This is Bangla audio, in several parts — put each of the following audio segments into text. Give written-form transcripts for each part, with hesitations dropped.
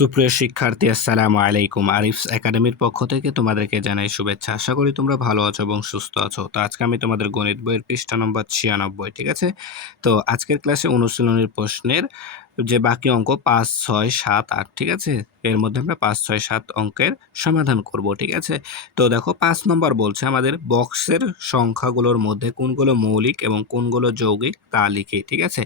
সুপ্রিয় শিক্ষার্থী, আসসালামু আলাইকুম। আরিফস একাডেমির পক্ষ থেকে তোমাদেরকে জানাই শুভেচ্ছা। আশা করি তোমরা ভালো আছো এবং সুস্থ আছো। তো আজকে আমি তোমাদের গণিত বইয়ের পৃষ্ঠা নম্বর 96, ঠিক আছে? তো আজকের ক্লাসে অনুশীলনীর প্রশ্নের যে বাকি অঙ্ক ৫, ৬, ৭, ৮, ঠিক আছে? এর মধ্যে আমরা ৫, ৬, ৭ অঙ্কের সমাধান করব, ঠিক আছে? তো দেখো ৫ নম্বর বলছে আমাদের বক্সের সংখ্যাগুলোর মধ্যে কোনগুলো মৌলিক এবং কোনগুলো যৌগিক তা লিখি, ঠিক আছে?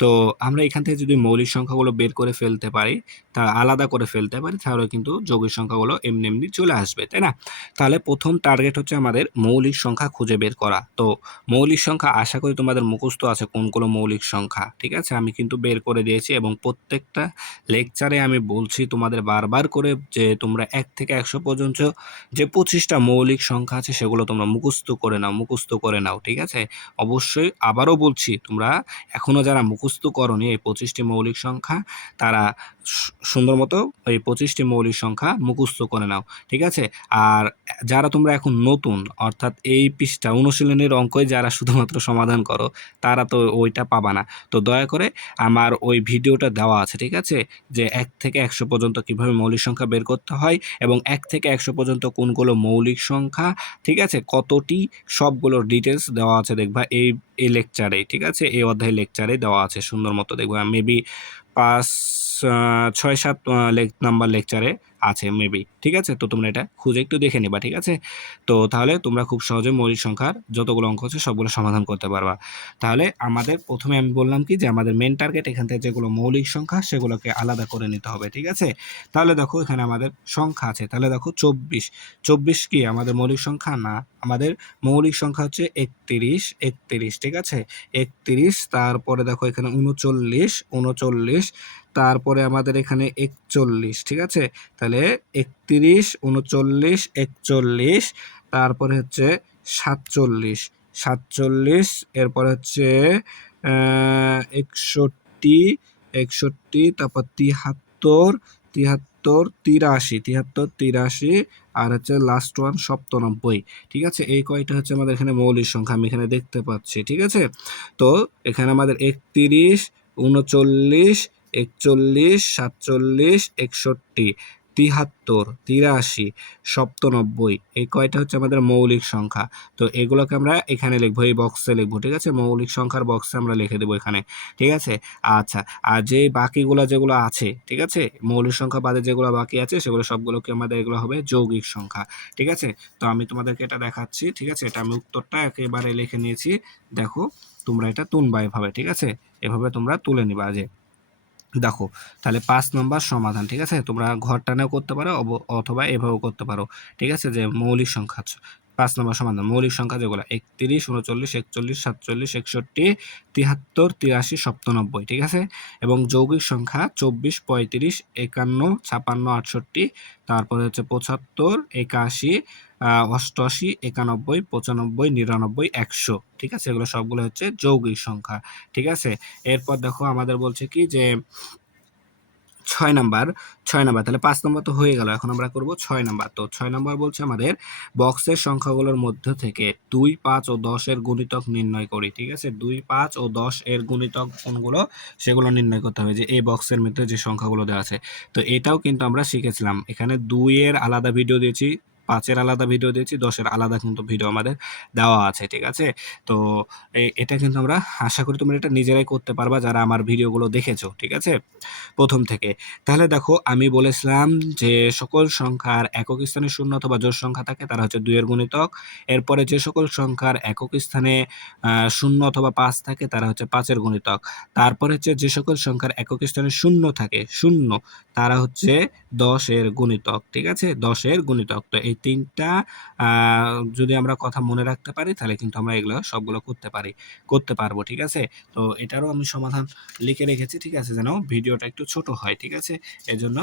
তো আমরা এখান থেকে যদি মৌলিক সংখ্যাগুলো বের করে ফেলতে পারি, তা আলাদা করে ফেলতে পারি, তাহলে কিন্তু যৌগিক সংখ্যাগুলো এমনি এমনি চলে আসবে, তাই না? তাহলে প্রথম টার্গেট হচ্ছে আমাদের মৌলিক সংখ্যা খুঁজে বের করা। তো মৌলিক সংখ্যা আশা করি তোমাদের মুখস্থ আছে কোনগুলো মৌলিক সংখ্যা, ঠিক আছে? আমি কিন্তু বের করে দিয়েছি এবং প্রত্যেকটা লেকচারে আমি বলছি তোমাদের বারবার করে যে তোমরা ১ থেকে ১০০ পর্যন্ত যে ২৫টা মৌলিক সংখ্যা আছে সেগুলো তোমরা মুখস্থ করে নাও, মুখস্থ করে নাও, ঠিক আছে? অবশ্যই আবারও বলছি, তোমরা এখনো যারা মুখস্থ করোনি এই ২৫টি মৌলিক সংখ্যা, তারা সুন্দর মতো এই ২৫টি মৌলিক সংখ্যা মুখস্থ করে নাও, ঠিক আছে? আর যারা তোমরা এখন নতুন, অর্থাৎ এই পৃষ্ঠা অনুশীলনের অঙ্কই যারা শুধুমাত্র সমাধান করো, তারা তো ওইটা পাবা না। তো দয়া করে আমার ওই ভিডিওটা দেওয়া আছে, ঠিক আছে? যে ১ থেকে ১০০ পর্যন্ত কিভাবে মৌলিক সংখ্যা বের করতে হয় এবং ১ থেকে ১০০ পর্যন্ত কোনগুলো মৌলিক সংখ্যা, ঠিক আছে? কতটি, সবগুলোর ডিটেইলস দেওয়া আছে দেখবা এই লেকচারেই, ঠিক আছে? এই অধ্যায় লেকচারেই দেওয়া আছে সুন্দর মতো দেখবা। মেবি ৫, ৬, ৭ নাম্বার লেকচারে আছে মেবি, ঠিক আছে? তো তোমরা এটা খুঁজে একটু দেখে নিবা, ঠিক আছে? তো তাহলে তোমরা খুব সহজে মৌলিক সংখ্যার যতগুলো অঙ্ক আছে সবগুলো সমাধান করতে পারবা। তাহলে আমাদের প্রথমে আমি বললাম কি যে আমাদের মেইন টার্গেট এখান থেকে যেগুলো মৌলিক সংখ্যা সেগুলোকে আলাদা করে নিতে হবে, ঠিক আছে? তাহলে দেখো এখানে আমাদের সংখ্যা আছে। তাহলে দেখো ২৪, ২৪ কি আমাদের মৌলিক সংখ্যা? না, আমাদের মৌলিক সংখ্যা হচ্ছে ৩১, ৩১, ঠিক আছে? ৩১, তারপরে দেখো এখানে ৩৯, ৩৯, তারপরে আমাদের এখানে ৪১, ঠিক আছে? তাহলে ৩১, ৩৯, ৪১, তারপরে হচ্ছে ৪৭, ৪৭, এরপরে হচ্ছে ৬১, ৬১, তারপর ৭৩, ৭৩, ৮৩, ৭৩, ৮৩, আর হচ্ছে লাস্ট ওয়ান ৯৭, ঠিক আছে? এই কয়টা হচ্ছে আমাদের এখানে মৌলিক সংখ্যা আমি এখানে দেখতে পাচ্ছি, ঠিক আছে? তো এখানে আমাদের ৩১, ৩৯, ৪১, ৪৭, ৬১, ৭৩, ৮৩, ৯৭, এই কয়টা হচ্ছে আমাদের মৌলিক সংখ্যা। তো এগুলোকে আমরা এখানে লিখবো, এই বক্সে লিখবো, ঠিক আছে? মৌলিক সংখ্যার বক্সে আমরা লিখে দেবো এখানে, ঠিক আছে? আচ্ছা, আর যে বাকিগুলো যেগুলো আছে, ঠিক আছে? মৌলিক সংখ্যা বাদে যেগুলো বাকি আছে সেগুলো সবগুলোকে আমাদের এগুলো হবে যৌগিক সংখ্যা, ঠিক আছে? তো আমি তোমাদেরকে এটা দেখাচ্ছি, ঠিক আছে? এটা আমি উত্তরটা একেবারে লিখে নিয়েছি। দেখো তোমরা এটা তুলবা এভাবে, ঠিক আছে? এভাবে তোমরা তুলে নিবা। যে দেখো তাহলে ৫ নম্বর সমাধান, ঠিক আছে? তোমরা ঘর টানেও করতে পারো অথবা এভাবেও করতে পারো, ঠিক আছে? যে মৌলিক সংখ্যা ৫ নম্বর সমাধান, মৌলিক সংখ্যা যেগুলো ৩১, ৩৯, ৪১, ৪৭, ৬১, ৭৩, ৮৩, ৯৭, ঠিক আছে? এবং যৌগিক সংখ্যা ২৪, ৩৫, ৫১, ৫৬, ৬৮, তারপরে হচ্ছে ৭৫, ৮১, ৮৮, ৯১, ৯৫, ৯৯, ১০০, ঠিক আছে? এগুলো সবগুলো হচ্ছে যৌগিক সংখ্যা, ঠিক আছে? এরপর দেখো আমাদের বলছে কি যে ৬ নাম্বার, তাহলে ৫ নাম্বার তো হয়ে গেল। এখন আমরা করব ৬ নাম্বার। তো ৬ নাম্বার বলছে আমাদের বক্সের সংখ্যাগুলোর মধ্য থেকে ২, ৫ ও ১০ এর গুণিতক নির্ণয় করি, ঠিক আছে? ২, ৫ ও ১০ এর গুণিতক কোনগুলো সেগুলো নির্ণয় করতে হবে, যে এই বক্সের মধ্যে যে সংখ্যাগুলো দেওয়া আছে। তো এটাও কিন্তু আমরা শিখেছিলাম। এখানে ২ এর আলাদা ভিডিও দিয়েছি, ৫ এর আলাদা ভিডিও দিয়েছি, ১০ এর আলাদা কিন্তু ভিডিও আমাদের দেওয়া আছে, ঠিক আছে? তো এটা কিন্তু আমরা আশা করি তোমরা এটা নিজেরাই করতে পারবা যারা আমার ভিডিওগুলো দেখেছো, ঠিক আছে? প্রথম থেকে। তাহলে দেখো আমি বলেছিলাম যে সকল সংখ্যার একক স্থানে শূন্য অথবা জোড় সংখ্যা থাকে তারা হচ্ছে ২ এর গুণিতক। এরপরে যে সকল সংখ্যার একক স্থানে শূন্য অথবা ৫ থাকে তারা হচ্ছে ৫ এর গুণিতক। তারপরে হচ্ছে যে সকল সংখ্যার একক স্থানে শূন্য থাকে, শূন্য, তারা হচ্ছে ১০ এর গুণিতক, ঠিক আছে? ১০ এর গুণিতক। তো এই ৩টা যদি আমরা কথা মনে রাখতে পারি তাহলে কিন্তু আমরা এগুলো সবগুলো করতে পারবো, ঠিক আছে? তো এটারও আমি সমাধান লিখে রেখেছি, ঠিক আছে? যেন ভিডিওটা একটু ছোট হয়, ঠিক আছে? এজন্য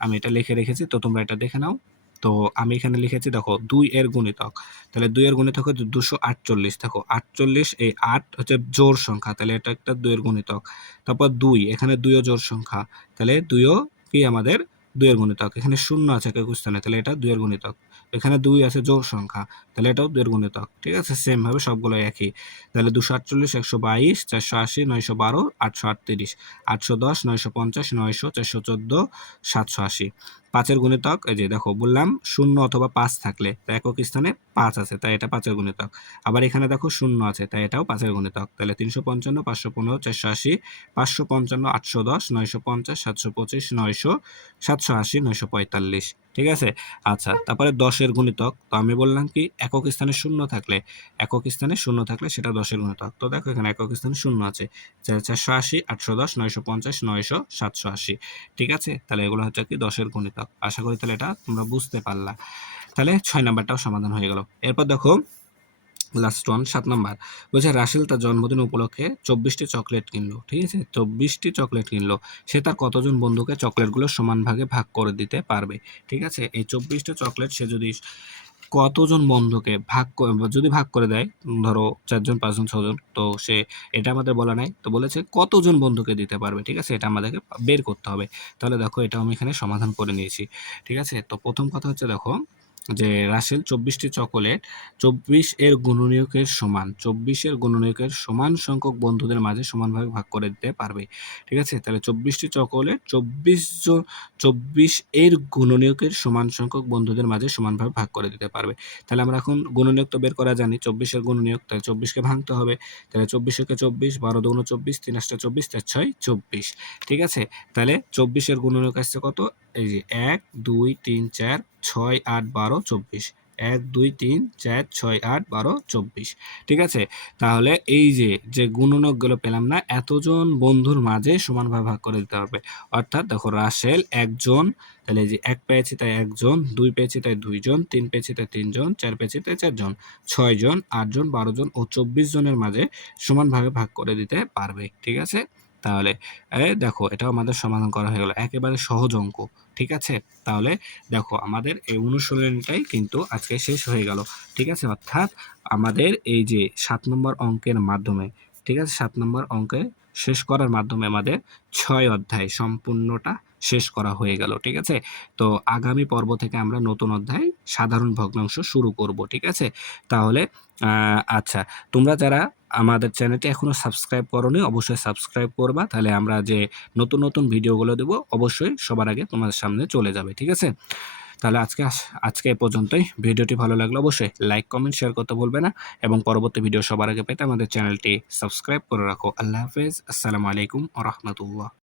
আমি এটা লিখে রেখেছি, তো তোমরা এটা দেখে নাও। তো আমি এখানে লিখেছি দেখো ২ এর গুণিতক। তাহলে ২ এর গুণিতক হচ্ছে ২৪৮। দেখো ৪৮, এই ৮ হচ্ছে জোড় সংখ্যা, তাহলে এটা একটা ২ এর গুণিতক। তারপর ২, এখানে ২ ও জোড় সংখ্যা, তাহলে ২ ও কি আমাদের 2 এর গুণিতক, এখানে 0 আছে একক স্থানে, তাহলে এটা 2 এর গুণিতক, এখানে 2 আছে জোড় সংখ্যা, তাহলে এটাও 2 এর গুণিতক। ঠিক আছে, সেম ভাবে সবগুলো একই। তাহলে 248, 122, 480, 912, 838, 810, 950, 900, 414, 780। 5 এর গুণিতক এই যে দেখো বললাম 0 অথবা 5 থাকলে, তাই একক স্থানে 5 আছে তাই এটা 5 এর গুণিতক। আবার এখানে দেখো 0 আছে তাই এটাও 5 এর গুণিতক। তাহলে 355, 515, 480, 555, 810, 950, 725, 900, 780, 945। ঠিক আছে। আচ্ছা, তারপরে 10 এর গুণিতক, তো আমি বললাম কি একক স্থানে 0 থাকলে, একক স্থানে 0 থাকলে সেটা 10 এর গুণিতক। তো দেখো এখানে একক স্থানে 0 আছে, 480, 810, 950, 900, 780। ঠিক আছে, তাহলে এগুলো হচ্ছে কি 10 এর গুণিতক। আশা করি তাহলে এটা তোমরা বুঝতে পারলা। তাহলে 6 নাম্বারটাও সমাধান হয়ে গেল। এরপর দেখো লাস্ট ওয়ান 7 নাম্বার, বলছে রাসেল তার জন্মদিন উপলক্ষে 24টি চকলেট কিনলো। ঠিক আছে, 24টি চকলেট কিনলো, সে তার কতজন বন্ধুকে চকলেটগুলো সমান ভাগে ভাগ করে দিতে পারবে। ঠিক আছে, এই 24টা চকলেট সে যদি কতজন বন্ধুকে যদি ভাগ করে দেয়, ধরো 4 জন, 5 জন, 6 জন, তো সে এটা আমাদের বলা নাই, তো বলেছে কতজন বন্ধুকে দিতে পারবে। ঠিক আছে, এটা আমাদেরকে বের করতে হবে। তাহলে দেখো এটা আমি এখানে সমাধান করে নিয়েছি। ঠিক আছে, তো প্রথম কথা হচ্ছে দেখো যে রাসেল 24টি চকোলেট 24 এর গুণনীয়কের সমান, 24 এর গুণনীয়কের সমান সংখ্যক বন্ধুদের মাঝে সমানভাবে ভাগ করে দিতে পারবে। ঠিক আছে, তাহলে 24টি চকোলেট 24 এর গুণনীয়কের সমান সংখ্যক বন্ধুদের মাঝে সমানভাবে ভাগ করে দিতে পারবে। তাহলে আমরা এখন গুণনীয়ক তো বের করা জানি, 24 এর গুণনীয়ক, তাহলে 24কে ভাঙতে হবে। তাহলে 24 একে 24, 12 দুগুণ 24, 3 আষ্টা 24, 4 6 24। ঠিক আছে, তাহলে 24 এর গুণনীয়ক আসছে কত, এই যে 1 2 3 4 6 8 12 24, 1 2 3 4 6 8 12 24। ঠিক আছে, তাহলে এই যে গুণনকগুলো পেলাম না, এতজন বন্ধুর মাঝে সমানভাবে ভাগ করে দিতে হবে। অর্থাৎ দেখো রাসেল একজন, তাহলে এই যে 1 পেয়েছি তাই একজন, 2 পেয়েছি তাই 2 জন, 3 পেয়েছি তাই 3 জন, 4 পেয়েছি তাই 4 জন, 6 জন, 8 জন, 12 জন ও 24 জনের মাঝে সমানভাবে ভাগ করে দিতে পারবে। ঠিক আছে, তাহলে দেখো এটাও আমাদের সমাধান করা হয়ে গেল, একেবারে সহজ অঙ্ক। ঠিক আছে, তাহলে দেখো আমাদের এই অনুশীলনীটাই কিন্তু আজকে শেষ হয়ে গেল। ঠিক আছে, অর্থাৎ আমাদের এই যে 7 নম্বর অঙ্কের মাধ্যমে, ঠিক আছে, 7 নম্বর অঙ্কে শেষ করার মাধ্যমে আমাদের 6 অধ্যায় সম্পূর্ণটা শেষ করা হয়ে গেল। ঠিক আছে, তো আগামী পর্ব থেকে আমরা নতুন অধ্যায় সাধারণ ভগ্নাংশ শুরু করব। ঠিক আছে, তাহলে আচ্ছা, তোমরা যারা আমাদের চ্যানেলটি এখনো সাবস্ক্রাইব করোনি অবশ্যই সাবস্ক্রাইব করবা, তাহলে আমরা যে নতুন নতুন ভিডিওগুলো দেব অবশ্যই সবার আগে তোমাদের সামনে চলে যাবে। ঠিক আছে, তাহলে আজকে এ পর্যন্তই। ভিডিওটি ভালো লাগলে অবশ্যই লাইক কমেন্ট শেয়ার করতে ভুলবে না, এবং পরবর্তী ভিডিও সবার আগে পেতে আমাদের চ্যানেলটি সাবস্ক্রাইব করে রাখো। আল্লাহ হাফেজ, আসসালামু আলাইকুম ওয়া রাহমাতুল্লাহ।